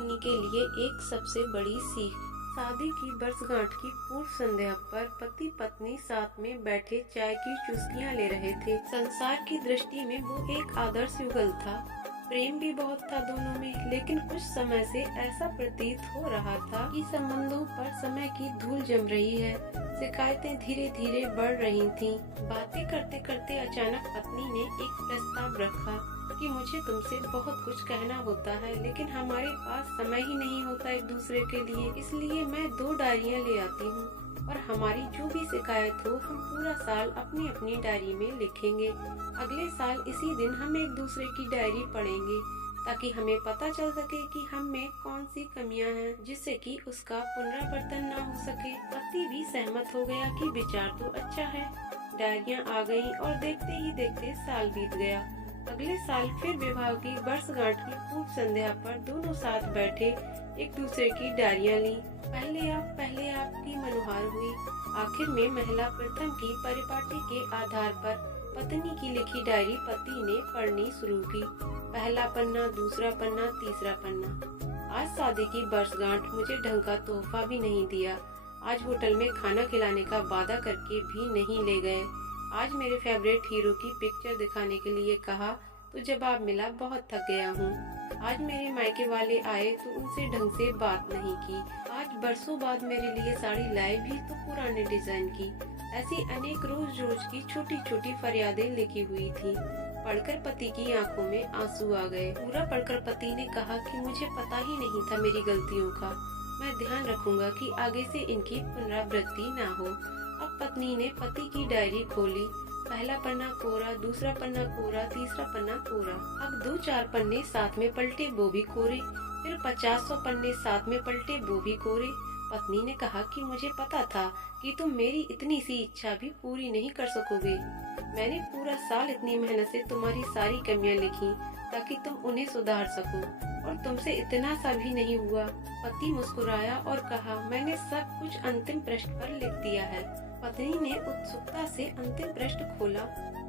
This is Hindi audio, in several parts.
पत्नी के लिए एक सबसे बड़ी सीख। शादी की वर्षगांठ की पूर्व संध्या पर पति पत्नी साथ में बैठे चाय की चुस्कियां ले रहे थे। संसार की दृष्टि में वो एक आदर्श युगल था। प्रेम भी बहुत था दोनों में, लेकिन कुछ समय से ऐसा प्रतीत हो रहा था कि संबंधों पर समय की धूल जम रही है। शिकायतें धीरे धीरे बढ़ रही थीं। बातें करते करते अचानक पत्नी ने एक प्रस्ताव रखा कि मुझे तुमसे बहुत कुछ कहना होता है, लेकिन हमारे पास समय ही नहीं होता एक दूसरे के लिए। इसलिए मैं 2 डायरियां ले आती हूँ और हमारी जो भी शिकायत हो हम पूरा साल अपनी अपनी डायरी में लिखेंगे। अगले साल इसी दिन हम एक दूसरे की डायरी पढ़ेंगे ताकि हमें पता चल सके कि हम में कौन सी कमियां हैं, जिससे कि उसका पुनरावर्तन ना हो सके। पति भी सहमत हो गया कि विचार तो अच्छा है। डायरियां आ गईं और देखते ही देखते साल बीत गया। अगले साल फिर विवाह की वर्षगांठ की पूर्व संध्या पर दोनों साथ बैठे एक दूसरे की डायरियां ली। पहले आप की मनोहार हुई। आखिर में महिला प्रथम की परिपाटी के आधार पर पत्नी की लिखी डायरी पति ने पढ़नी शुरू की। पहला पन्ना, दूसरा पन्ना, तीसरा पन्ना। आज शादी की वर्षगांठ, मुझे ढंग का तोहफा भी नहीं दिया। आज होटल में खाना खिलाने का वादा करके भी नहीं ले गए। आज मेरे फेवरेट हीरो की पिक्चर दिखाने के लिए कहा तो जवाब मिला बहुत थक गया हूँ। आज मेरे मायके वाले आए तो उनसे ढंग से बात नहीं की। आज बरसों बाद मेरे लिए साड़ी लाए भी तो पुराने डिजाइन की। ऐसी अनेक रोज रोज की छोटी छोटी फरियादें लिखी हुई थी। पढ़कर पति की आंखों में आंसू आ गए। पूरा पढ़कर पति ने कहा कि मुझे पता ही नहीं था मेरी गलतियों का। मैं ध्यान रखूंगा कि आगे से इनकी पुनरावृत्ति ना हो। अब पत्नी ने पति की डायरी खोली। पहला पन्ना कोरा, दूसरा पन्ना कोरा, तीसरा पन्ना कोरा। अब 2-4 पन्ने साथ में पलटे, वो भी कोरे। फिर 50-100 पन्ने साथ में पलटे, वो भी कोरे। पत्नी ने कहा कि मुझे पता था कि तुम मेरी इतनी सी इच्छा भी पूरी नहीं कर सकोगे। मैंने पूरा साल इतनी मेहनत से तुम्हारी सारी कमियां लिखी ताकि तुम उन्हें सुधार सको, और तुमसे इतना सा भी नहीं हुआ। पति मुस्कुराया और कहा, मैंने सब कुछ अंतिम पृष्ठ पर लिख दिया है। पत्नी ने उत्सुकता से अंतिम पृष्ठ खोला।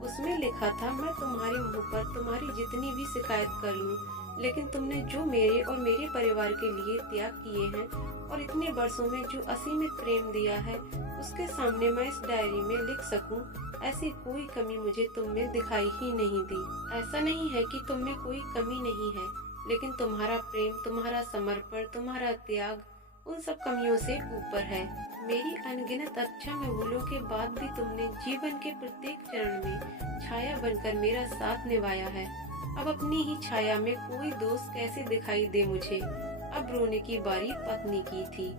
उसमें लिखा था, मैं तुम्हारे मुंह पर तुम्हारी जितनी भी शिकायत कर लूं, लेकिन तुमने जो मेरे और मेरे परिवार के लिए त्याग किए हैं और इतने वर्षों में जो असीमित प्रेम दिया है, उसके सामने मैं इस डायरी में लिख सकूं, ऐसी कोई कमी मुझे तुम में दिखाई ही नहीं दी। ऐसा नहीं है कि तुम में कोई कमी नहीं है, लेकिन तुम्हारा प्रेम, तुम्हारा समर्पण, तुम्हारा त्याग उन सब कमियों से ऊपर है। मेरी अनगिनत अच्छा में भूलों के बाद भी तुमने जीवन के प्रत्येक चरण में छाया बनकर मेरा साथ निभाया है। अब अपनी ही छाया में कोई दोस्त कैसे दिखाई दे मुझे। अब रोने की बारी पत्नी की थी।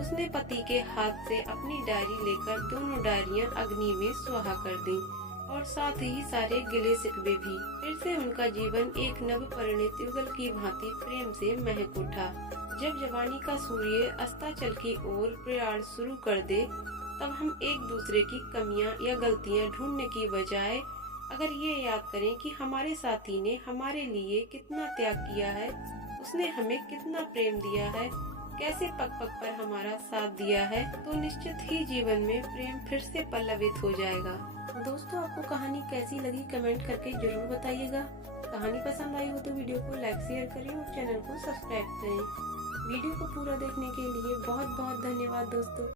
उसने पति के हाथ से अपनी डायरी लेकर दोनों डायरियां अग्नि में सुहा कर दी और साथ ही सारे गिले शिकवे भी। फिर से उनका जीवन एक नव परिणित युगल की भांति प्रेम से महक उठा। जब जवानी का सूर्य अस्ताचल की ओर प्रयाण शुरू कर दे, तब हम एक दूसरे की कमियां या गलतियां ढूंढने की बजाय अगर ये याद करें कि हमारे साथी ने हमारे लिए कितना त्याग किया है, उसने हमें कितना प्रेम दिया है, कैसे पग पग पर हमारा साथ दिया है, तो निश्चित ही जीवन में प्रेम फिर से पल्लवित हो जाएगा। दोस्तों, आपको कहानी कैसी लगी कमेंट करके जरूर बताइएगा। कहानी पसंद आई हो तो वीडियो को लाइक शेयर करें और चैनल को सब्सक्राइब करें। वीडियो को पूरा देखने के लिए बहुत बहुत धन्यवाद दोस्तों।